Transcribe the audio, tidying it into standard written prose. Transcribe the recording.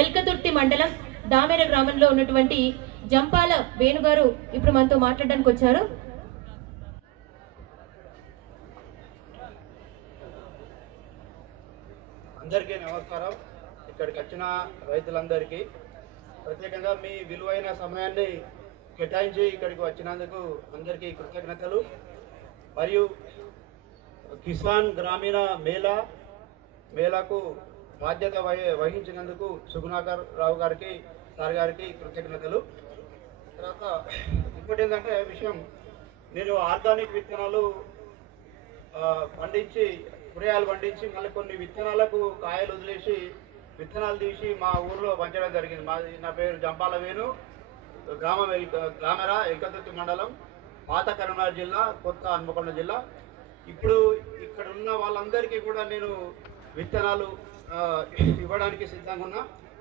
ఎల్కతుర్తి మండలం దామెర గ్రామంలో ఉన్నటువంటి జంపాల వేణుగారు ఇప్పుడు మనతో మాట్లాడడానికి వచ్చారు. అందరికీ నమస్కారం. ఇక్కడికి వచ్చిన రైతులందరికీ ప్రత్యేకంగా మీ విలువైన సమయాన్ని కేటాయించి ఇక్కడికి వచ్చినందుకు అందరికీ కృతజ్ఞతలు. మరియు కిసాన్ గ్రామీణ మేళాకు బాధ్యత వహించినందుకు సుగుణాకర్ రావు గారికి సార్ గారికి కృతజ్ఞతలు. తర్వాత ఇంకోటి ఏంటంటే విషయం, నేను ఆర్గానిక్ విత్తనాలు పండించి కూరగాయలు పండించి మళ్ళీ కొన్ని విత్తనాలకు కాయలు వదిలేసి విత్తనాలు తీసి మా ఊర్లో పంచడం జరిగింది. నా పేరు జంపాల వేణు, గ్రామం గ్రామర, ఎల్కతుర్తి మండలం, పాత కరీంనగర్ జిల్లా, కొత్త హన్మకొండ జిల్లా. ఇప్పుడు ఇక్కడ ఉన్న వాళ్ళందరికీ కూడా నేను విత్తనాలు ఇవ్వడానికి సిద్ధంగా ఉన్నా.